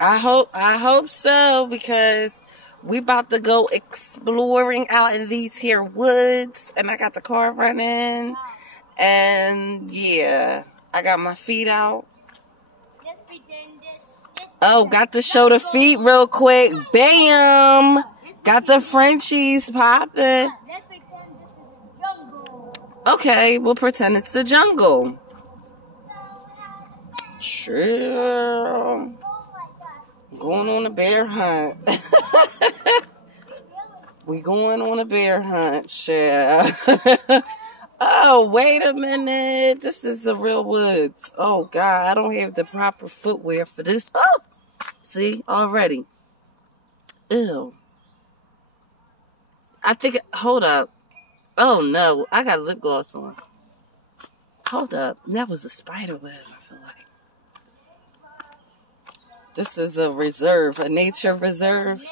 I hope so, because we about to go exploring out in these here woods, and I got the car running, and yeah, I got my feet out. Oh, got to show the feet real quick. Bam! Got the Frenchies popping. Okay, we'll pretend it's the jungle. Sure. Going on a bear hunt. We going on a bear hunt, sure. Oh, wait a minute. This is the real woods. Oh, God, I don't have the proper footwear for this. Oh, see, already. Ew. I think, hold up. Oh, no, I got lip gloss on. Hold up. That was a spider web, I feel like. This is a reserve, a nature reserve.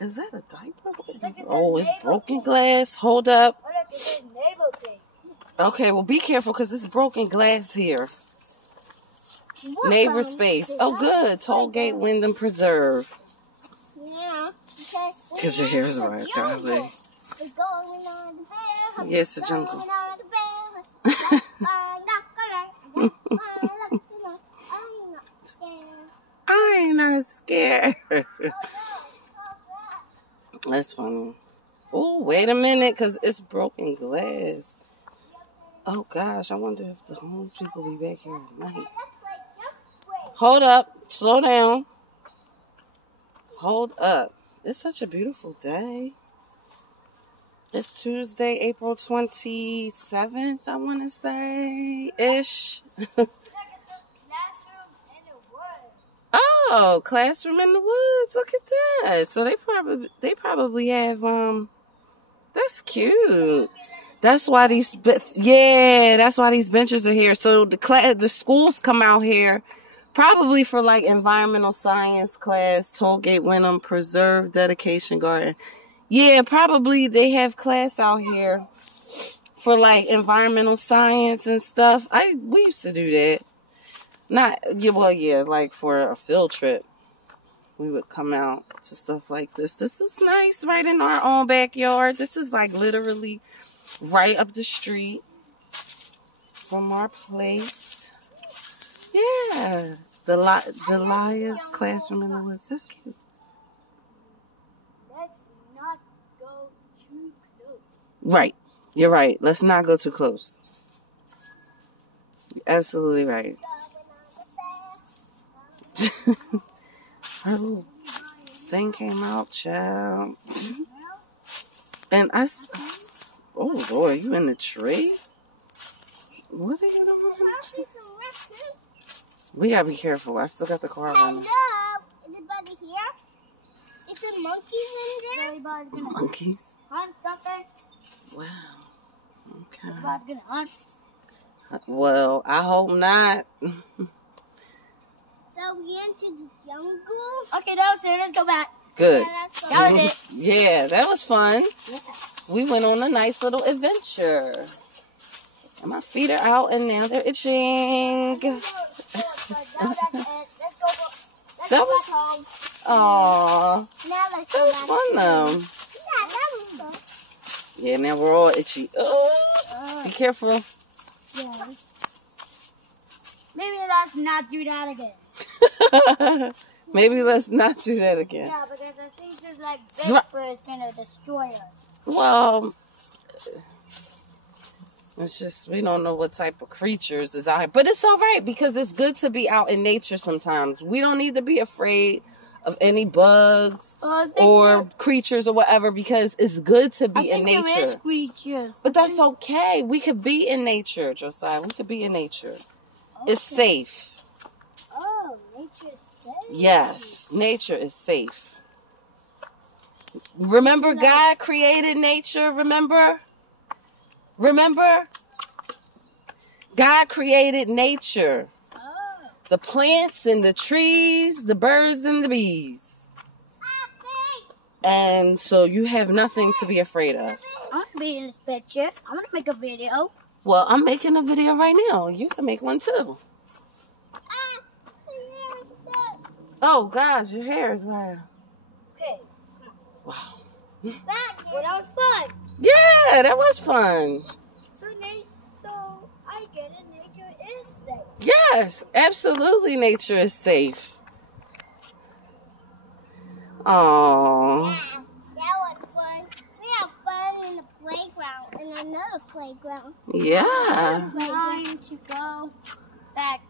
Is that a diaper? Oh, it's broken glass. Hold up. Okay, well, be careful because it's broken glass here. Neighbor space. Oh, good. Tollgate Wyndham Preserve. Yeah. Because your hair is right, probably. Yes, the jungle. I ain't not scared. That's funny. Oh, wait a minute, because it's broken glass. Oh, gosh, I wonder if the homeless people be back here at night. Hold up. Slow down. Hold up. It's such a beautiful day. It's Tuesday, April 27th, I want to say, ish. Oh, classroom in the woods. Look at that. So they probably have that's cute. That's why these that's why these benches are here. So the schools come out here probably for like environmental science class, Tollgate Wyndham Preserve Dedication Garden. Yeah, probably they have class out here for like environmental science and stuff. We used to do that. Like for a field trip, we would come out to stuff like this. This is nice, right in our own backyard. This is like literally right up the street from our place. Yeah, Delia's classroom in the woods. That's cute. Let's not go too close. Right, you're right. Let's not go too close. You're absolutely right. Her little thing came out, child. And oh boy, you in the tree? What are you doing in the tree? We gotta be careful. I still got the car running. Hello, is anybody here? Is there monkeys in there? Monkeys? Hunt something? Wow. Okay. Everybody's gonna hunt. Well, I hope not. So we into the jungle. Okay, that was it. Let's go back. Good. That was it. Yeah, that was fun. Yeah. We went on a nice little adventure. And my feet are out and now they're itching. That was home. Aww. That was fun though. Yeah, that was fun. Yeah, now we're all itchy. Oh, be careful. Yeah. Maybe let's not do that again. Maybe let's not do that again. Yeah, because I think there's like Bigfoot is gonna destroy us. Well, it's just we don't know what type of creatures is out here. But it's all right because it's good to be out in nature sometimes. We don't need to be afraid of any bugs or creatures or whatever because it's good to be in nature. There is creatures. But that's okay. We could be in nature, Josiah. We could be in nature. Okay. It's safe. Oh, nature is safe. Yes, nature is safe. Remember God created nature, remember? God created nature. Oh. The plants and the trees, the birds and the bees. And so you have nothing to be afraid of. I want to be in this picture. I want to make a video. Well, I'm making a video right now. You can make one too. Oh, gosh, your hair is wild. Okay. Wow. Back. Well, that was fun. Yeah, that was fun. So I get it. Nature is safe. Yes, absolutely nature is safe. Oh. Yeah, that was fun. We had fun in the playground, in another playground. Yeah. Time to go back